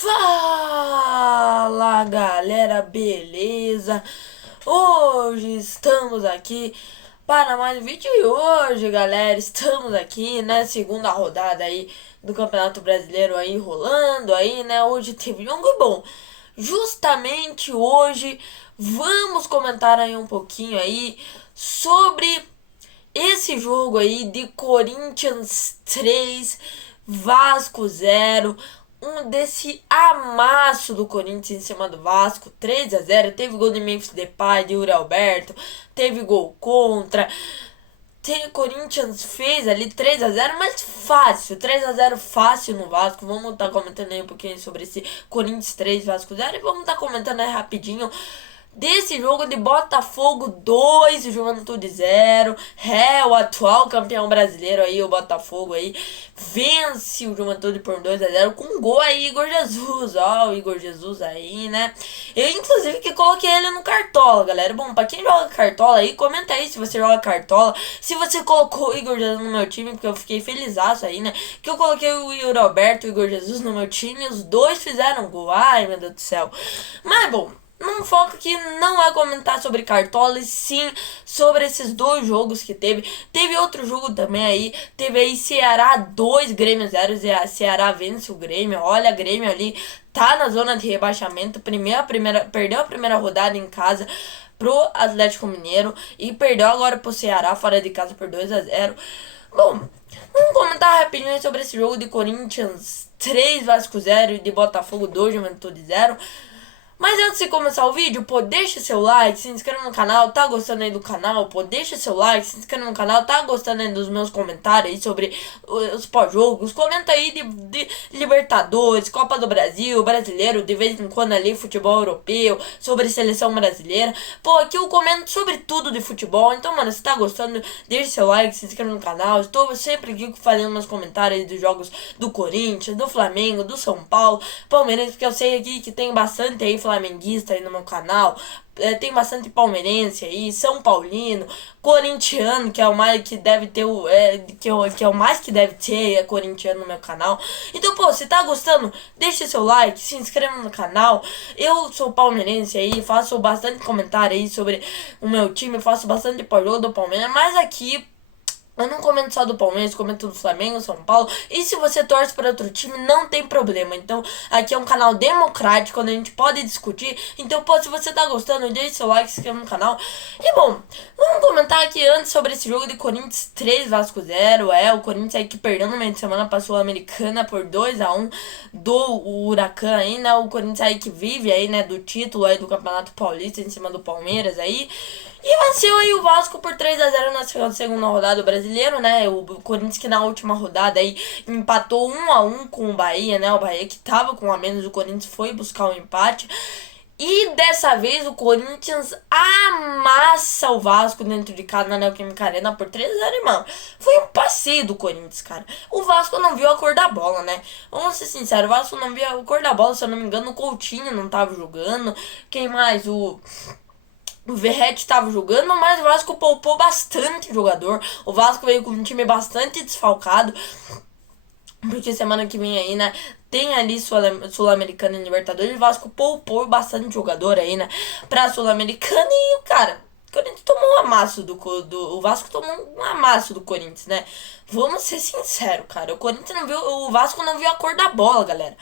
Fala galera, beleza? Hoje estamos aqui para mais um vídeo e hoje, galera, estamos aqui na segunda rodada aí do Campeonato Brasileiro aí rolando aí, né? Hoje teve jogo bom. Justamente hoje vamos comentar aí um pouquinho aí sobre esse jogo aí de Corinthians 3, Vasco 0. Desse amasso do Corinthians em cima do Vasco, 3-0. Teve gol de Memphis Depay, de Yuri Alberto, teve gol contra. Corinthians fez ali 3-0, mas fácil, 3-0 fácil no Vasco. Vamos estar comentando aí um pouquinho sobre esse Corinthians 3, Vasco 0. E vamos estar comentando aí rapidinho desse jogo de Botafogo 2, Juventude 0. O atual campeão brasileiro aí, o Botafogo aí, vence o Juventude por 2-0 com um gol aí, Igor Jesus. Ó, o Igor Jesus aí, né? Eu, inclusive, que coloquei ele no Cartola, galera. Bom, pra quem joga Cartola aí, comenta aí se você joga Cartola. Se você colocou o Igor Jesus no meu time, porque eu fiquei felizaço aí, né? Que eu coloquei o Yuri Alberto e o Igor Jesus no meu time e os dois fizeram gol. Ai, meu Deus do céu. Mas, bom, num foco que não é comentar sobre Cartola, e sim sobre esses dois jogos que teve. Teve outro jogo também aí. Teve aí Ceará 2, Grêmio 0. E Ceará vence o Grêmio. Olha, Grêmio ali tá na zona de rebaixamento. Perdeu a primeira rodada em casa pro Atlético Mineiro e perdeu agora pro Ceará fora de casa por 2-0. Bom, vamos comentar rapidinho sobre esse jogo de Corinthians 3, Vasco 0 e de Botafogo 2, Juventude 0. Mas antes de começar o vídeo, pô, deixa seu like, se inscreva no canal, tá gostando aí do canal, pô, deixa seu like, se inscreva no canal, tá gostando aí dos meus comentários aí sobre os pós-jogos, comenta aí de Libertadores, Copa do Brasil, Brasileiro, de vez em quando ali, futebol europeu, sobre seleção brasileira, pô, aqui eu comento sobre tudo de futebol, então, mano, se tá gostando, deixa seu like, se inscreva no canal, estou sempre aqui fazendo meus comentários aí dos jogos do Corinthians, do Flamengo, do São Paulo, Palmeiras, porque eu sei aqui que tem bastante aí flamenguista aí no meu canal, tem bastante palmeirense aí, São Paulino, corintiano, que é o mais que deve ter que é o mais que deve ter, é corintiano no meu canal. Então, pô, se tá gostando, deixa seu like, se inscreva no canal. Eu sou palmeirense aí, faço bastante comentário aí sobre o meu time, faço bastante pós-jogo do Palmeiras, mas aqui eu não comento só do Palmeiras, comento do Flamengo, São Paulo. E se você torce para outro time, não tem problema. Então, aqui é um canal democrático, onde a gente pode discutir. Então, pô, se você tá gostando, deixe seu like, se inscreva no canal. E, bom, vamos comentar aqui antes sobre esse jogo de Corinthians 3, Vasco 0. O Corinthians aí que perdeu no meio de semana pra Sul-Americana por 2-1 do Huracan aí, né? O Corinthians aí que vive aí, né, do título aí do Campeonato Paulista em cima do Palmeiras aí. E venceu aí o Vasco por 3-0 na segunda rodada do Brasileiro, né? O Corinthians que na última rodada aí empatou 1-1 com o Bahia, né? O Bahia que tava com a menos, o Corinthians foi buscar o empate. E dessa vez o Corinthians amassa o Vasco dentro de casa na Neoquímica Arena por 3-0, irmão. Foi um passeio do Corinthians, cara. O Vasco não viu a cor da bola, né? Vamos ser sinceros, o Vasco não viu a cor da bola, se eu não me engano, o Coutinho não tava jogando. Quem mais? O Verratti estava jogando, mas o Vasco poupou bastante jogador. O Vasco veio com um time bastante desfalcado, porque semana que vem aí, né, tem ali Sul-Americana e Libertadores. O Vasco poupou bastante jogador aí, né, pra Sul-Americana. E, cara, o Corinthians tomou um amasso o Vasco tomou um amasso do Corinthians, né? Vamos ser sinceros, cara. O Vasco não viu a cor da bola, galera.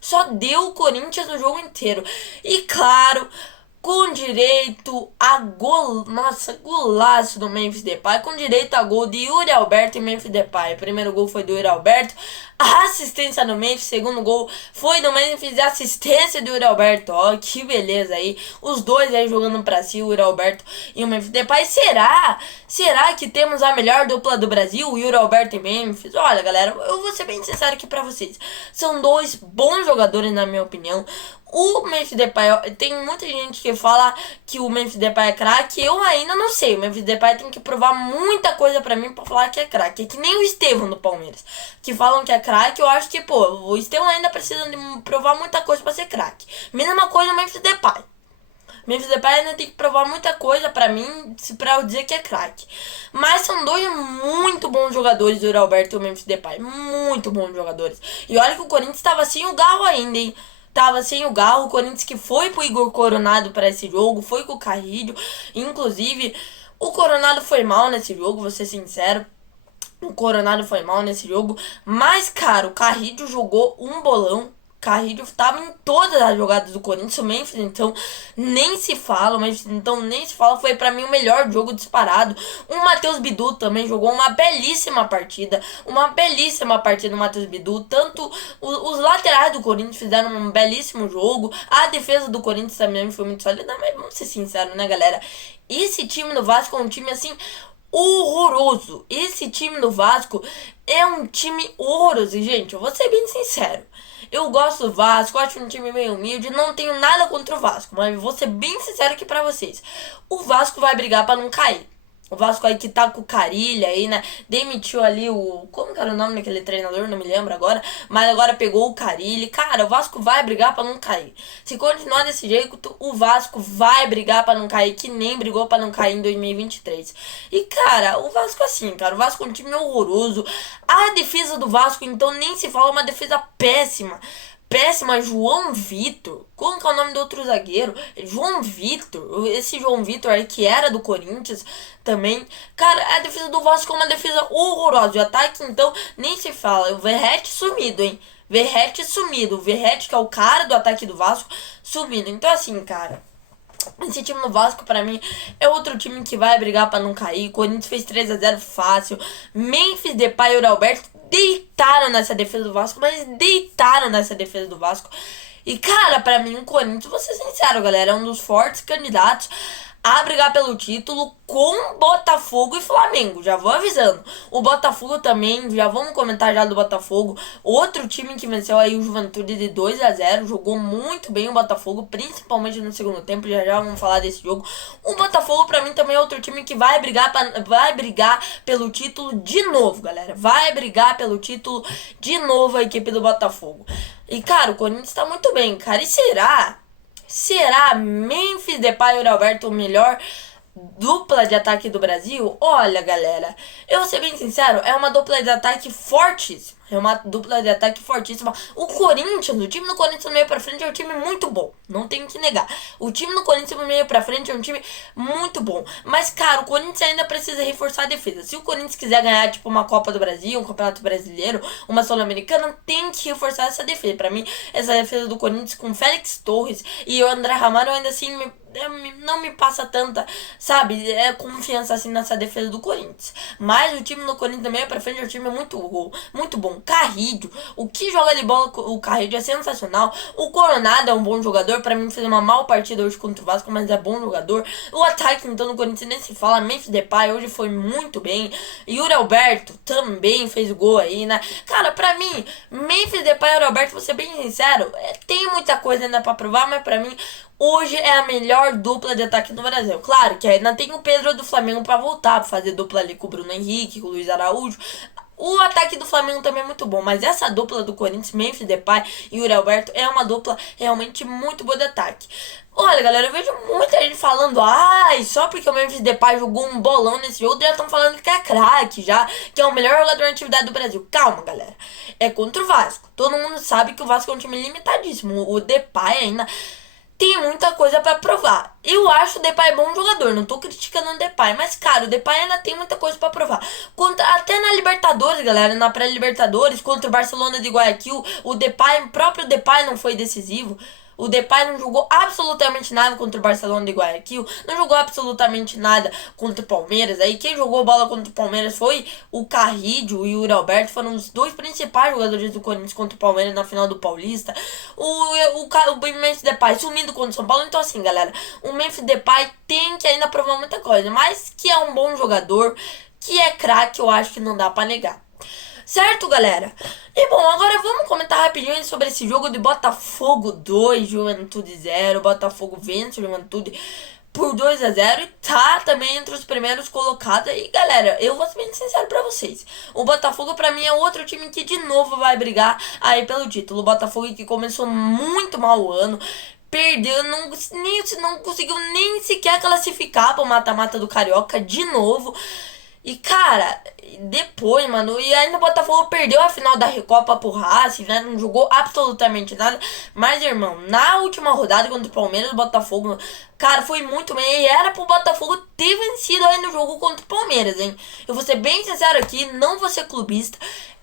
Só deu o Corinthians no jogo inteiro. E, claro, com direito a gol. Nossa, golaço do Memphis Depay. Com direito a gol de Yuri Alberto e Memphis Depay. O primeiro gol foi do Yuri Alberto. A assistência no Memphis. Segundo gol foi do Memphis e assistência do Yuri Alberto. Ó, que beleza aí. Os dois aí jogando pra si, o Yuri Alberto e o Memphis Depay. Será que temos a melhor dupla do Brasil? O Yuri Alberto e Memphis? Olha, galera, eu vou ser bem sincero aqui pra vocês. São dois bons jogadores, na minha opinião. O Memphis Depay, tem muita gente que fala que o Memphis Depay é craque. Eu ainda não sei. O Memphis Depay tem que provar muita coisa pra mim pra falar que é craque. É que nem o Estevão do Palmeiras, que falam que é craque. Eu acho que, pô, o Estevão ainda precisa de provar muita coisa pra ser craque. Mesma coisa o Memphis Depay. Memphis Depay ainda tem que provar muita coisa pra mim, pra eu dizer que é craque. Mas são dois muito bons jogadores, o Yuri Alberto e o Memphis Depay. Muito bons jogadores. E olha que o Corinthians tava sem o Galo ainda, hein? tava sem o Galo, o Corinthians que foi pro Igor Coronado para esse jogo, foi com o Carrilho, inclusive o Coronado foi mal nesse jogo, vou ser sincero. O Coronado foi mal nesse jogo. Mas, cara, o Carrilho jogou um bolão. Carrilho tava em todas as jogadas do Corinthians. O Memphis, então, nem se fala. O Memphis, então, nem se fala. Foi pra mim o melhor jogo disparado. O Matheus Bidu também jogou uma belíssima partida. Uma belíssima partida do Matheus Bidu. Tanto os laterais do Corinthians fizeram um belíssimo jogo. A defesa do Corinthians também foi muito sólida. Mas vamos ser sinceros, né, galera? Esse time do Vasco é um time, assim, horroroso. Esse time do Vasco é um time horroroso. E, gente, eu vou ser bem sincero. Eu gosto do Vasco, acho um time meio humilde, não tenho nada contra o Vasco, mas vou ser bem sincero aqui pra vocês. O Vasco vai brigar pra não cair. O Vasco aí que tá com o Carilha aí, né? Demitiu ali o... Como que era o nome daquele treinador? Não me lembro agora. Mas agora pegou o Carilli. Cara, o Vasco vai brigar pra não cair. Se continuar desse jeito, o Vasco vai brigar pra não cair. Que nem brigou pra não cair em 2023. E, cara, o Vasco assim, cara. O Vasco é um time horroroso. A defesa do Vasco, então, nem se fala. Uma defesa péssima. João Vitor. Como que é o nome do outro zagueiro? João Vitor. Esse João Vitor aí que era do Corinthians também. Cara, a defesa do Vasco é uma defesa horrorosa. O ataque, então, nem se fala. O Verratti sumido, hein? Verratti sumido. O Verratti, que é o cara do ataque do Vasco, sumido. Então, assim, cara, esse time do Vasco, pra mim, é outro time que vai brigar pra não cair. O Corinthians fez 3-0 fácil. Memphis, Depay e o Alberto deitaram nessa defesa do Vasco, mas deitaram nessa defesa do Vasco. E, cara, pra mim, o Corinthians, vou ser sincero, galera, é um dos fortes candidatos a brigar pelo título com Botafogo e Flamengo. Já vou avisando. O Botafogo também, já vamos comentar já do Botafogo. Outro time que venceu aí o Juventude de 2-0. Jogou muito bem o Botafogo, principalmente no segundo tempo. Já vamos falar desse jogo. O Botafogo, pra mim, também é outro time que vai brigar pelo título de novo, galera. Vai brigar pelo título de novo a equipe do Botafogo. E, cara, o Corinthians tá muito bem, cara. E Será Memphis Depay e Yuri Alberto o melhor dupla de ataque do Brasil? Olha, galera, eu vou ser bem sincero, é uma dupla de ataque fortíssima. O Corinthians, o time do Corinthians do meio pra frente é um time muito bom. Não tenho que negar. O time do Corinthians do meio pra frente é um time muito bom. Mas, cara, o Corinthians ainda precisa reforçar a defesa. Se o Corinthians quiser ganhar, tipo, uma Copa do Brasil, um Campeonato Brasileiro, uma Sul-Americana, tem que reforçar essa defesa. Pra mim, essa defesa do Corinthians com Félix Torres e o André Ramalho ainda assim não me passa tanta, sabe, confiança assim nessa defesa do Corinthians. Mas o time do Corinthians também pra frente é um time muito bom. Carrilho, o que joga de bola, o Carrilho é sensacional. O Coronado é um bom jogador, pra mim fez uma mal partida hoje contra o Vasco, mas é bom jogador. O ataque então do Corinthians nem se fala. Memphis Depay hoje foi muito bem. Yuri Alberto também fez gol aí, né? Cara, pra mim, Memphis Depay e Yuri Alberto, vou ser bem sincero, tem muita coisa ainda pra provar, mas pra mim hoje é a melhor dupla de ataque do Brasil. Claro que ainda tem o Pedro do Flamengo pra voltar, pra fazer dupla ali com o Bruno Henrique, com o Luiz Araújo. O ataque do Flamengo também é muito bom, mas essa dupla do Corinthians, Memphis Depay e Yuri Alberto, é uma dupla realmente muito boa de ataque. Olha, galera, eu vejo muita gente falando, só porque o Memphis Depay jogou um bolão nesse jogo, já estão falando que é craque já, que é o melhor jogador em atividade do Brasil. Calma, galera. É contra o Vasco. Todo mundo sabe que o Vasco é um time limitadíssimo. O Depay ainda tem muita coisa pra provar. Eu acho o Depay bom jogador, não tô criticando o Depay, mas, cara, o Depay ainda tem muita coisa pra provar. Até na Libertadores, galera, na pré-Libertadores, contra o Barcelona de Guayaquil, o próprio Depay não foi decisivo. O Depay não jogou absolutamente nada contra o Barcelona de Guayaquil, não jogou absolutamente nada contra o Palmeiras. Aí quem jogou bola contra o Palmeiras foi o Carrillo e o Yuri Alberto, foram os dois principais jogadores do Corinthians contra o Palmeiras na final do Paulista. O Memphis Depay sumindo contra o São Paulo. Então assim, galera, o Memphis Depay tem que ainda provar muita coisa, mas que é um bom jogador, que é craque, eu acho que não dá pra negar. Certo, galera? E bom, agora vamos comentar rapidinho sobre esse jogo de Botafogo 2, Juventude 0. Botafogo vence o Juventude por 2-0 e tá também entre os primeiros colocados. E galera, eu vou ser bem sincero pra vocês, o Botafogo pra mim é outro time que de novo vai brigar aí pelo título. O Botafogo que começou muito mal o ano, perdeu, não conseguiu nem sequer classificar para o mata-mata do Carioca de novo. E, cara, depois, mano, e ainda o Botafogo perdeu a final da Recopa pro Racing, né? Não jogou absolutamente nada. Mas, irmão, na última rodada contra o Palmeiras, o Botafogo, cara, foi muito bem. E era pro Botafogo ter vencido aí no jogo contra o Palmeiras, hein? Eu vou ser bem sincero aqui, não vou ser clubista.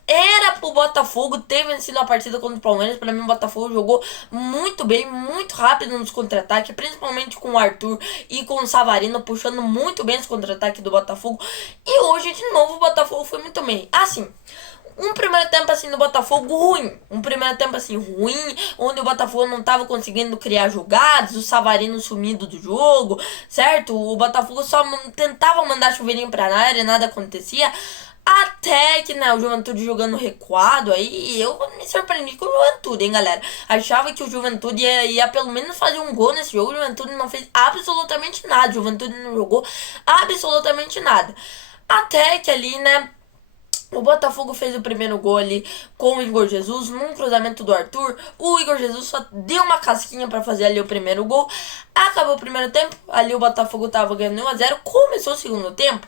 Era pro Botafogo ter vencido a partida contra o Palmeiras. Pra mim, o Botafogo jogou muito bem, muito rápido nos contra-ataques, principalmente com o Arthur e com o Savarino puxando muito bem os contra-ataques do Botafogo. E hoje, de novo, o Botafogo foi muito bem. Assim, um primeiro tempo assim do Botafogo ruim. Um primeiro tempo assim ruim, onde o Botafogo não tava conseguindo criar jogadas, o Savarino sumido do jogo, certo? O Botafogo só tentava mandar chuveirinho pra área, nada acontecia. Até que, né, o Juventude jogando recuado, aí eu me surpreendi com o Juventude, hein, galera. Achava que o Juventude ia pelo menos fazer um gol nesse jogo. O Juventude não fez absolutamente nada. O Juventude não jogou absolutamente nada. Até que ali, né, o Botafogo fez o primeiro gol ali com o Igor Jesus, num cruzamento do Arthur. O Igor Jesus só deu uma casquinha pra fazer ali o primeiro gol. Acabou o primeiro tempo, ali o Botafogo tava ganhando 1-0. Começou o segundo tempo.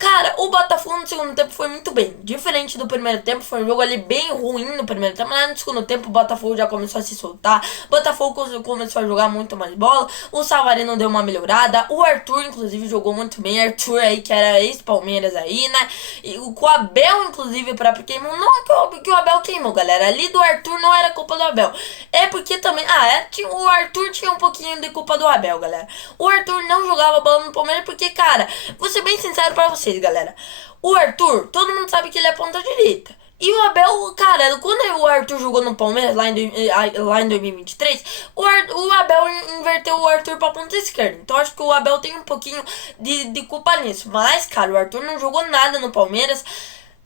Cara, o Botafogo no segundo tempo foi muito bem. Diferente do primeiro tempo, foi um jogo ali bem ruim no primeiro tempo. Mas no segundo tempo, o Botafogo já começou a se soltar. O Botafogo começou a jogar muito mais bola. O Savarino deu uma melhorada. O Arthur, inclusive, jogou muito bem. Arthur aí, que era ex-Palmeiras aí, né? E com o Abel, inclusive, próprio queimou. Não é que o Abel queimou, galera. Ali do Arthur não era culpa do Abel. É porque também... o Arthur tinha um pouquinho de culpa do Abel, galera. O Arthur não jogava bola no Palmeiras porque, cara, vou ser bem sincero pra vocês, galera. O Arthur, todo mundo sabe que ele é ponta direita. E o Abel, cara, quando o Arthur jogou no Palmeiras lá em 2023, o Abel inverteu o Arthur pra ponta esquerda. Então acho que o Abel tem um pouquinho de culpa nisso. Mas, cara, o Arthur não jogou nada no Palmeiras.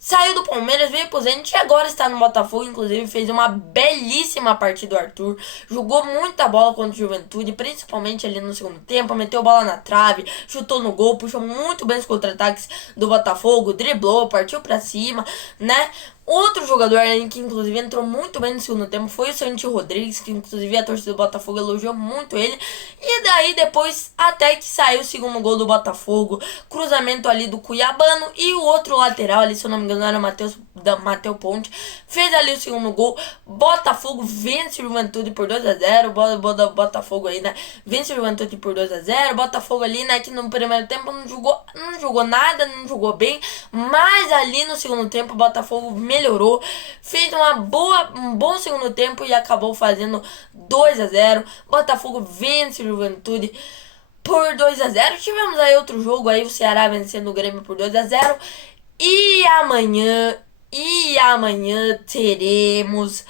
Saiu do Palmeiras, veio pro Zenit e agora está no Botafogo. Inclusive fez uma belíssima partida o Arthur. Jogou muita bola contra o Juventude, principalmente ali no segundo tempo. Meteu bola na trave, chutou no gol, puxou muito bem os contra-ataques do Botafogo. Driblou, partiu pra cima, né? Outro jogador aí que inclusive entrou muito bem no segundo tempo foi o Santi Rodrigues, que inclusive a torcida do Botafogo elogiou muito ele. E daí depois até que saiu o segundo gol do Botafogo, cruzamento ali do Cuiabano e o outro lateral ali, se eu não me engano era o Matheus Ponte, fez ali o segundo gol. Botafogo vence o Juventude por 2-0, Botafogo aí, né, vence o Juventude por 2-0. Botafogo ali, né, que no primeiro tempo não jogou nada, não jogou bem, mas ali no segundo tempo o Botafogo melhorou, fez um bom segundo tempo e acabou fazendo 2-0. Botafogo vence o Juventude por 2-0. Tivemos aí outro jogo aí, o Ceará vencendo o Grêmio por 2-0. E amanhã teremos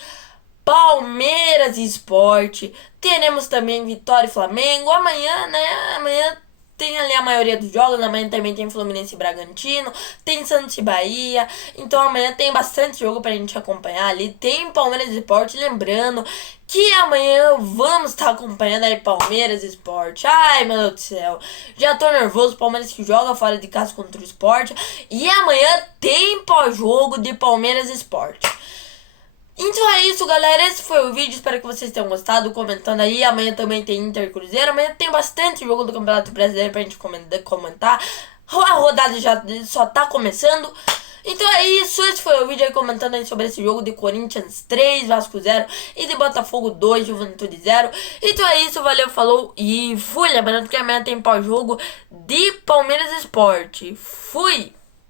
Palmeiras e Sport. Teremos também Vitória e Flamengo. Amanhã tem ali a maioria dos jogos. Amanhã também tem Fluminense e Bragantino. Tem Santos e Bahia. Então amanhã tem bastante jogo pra gente acompanhar ali. Tem Palmeiras e Sport. Lembrando que amanhã vamos estar acompanhando aí Palmeiras e Sport. Ai, meu Deus do céu. Já tô nervoso. Palmeiras que joga fora de casa contra o Sport. E amanhã tem pós-jogo de Palmeiras e Sport. Então é isso, galera. Esse foi o vídeo. Espero que vocês tenham gostado. Comentando aí. Amanhã também tem Inter e Cruzeiro. Amanhã tem bastante jogo do Campeonato Brasileiro pra gente comentar. A rodada já só tá começando. Então é isso. Esse foi o vídeo aí comentando aí sobre esse jogo de Corinthians 3, Vasco 0 e de Botafogo 2, Juventude 0. Então é isso. Valeu, falou e fui. Lembrando que amanhã tem pós-jogo de Palmeiras Sport. Fui!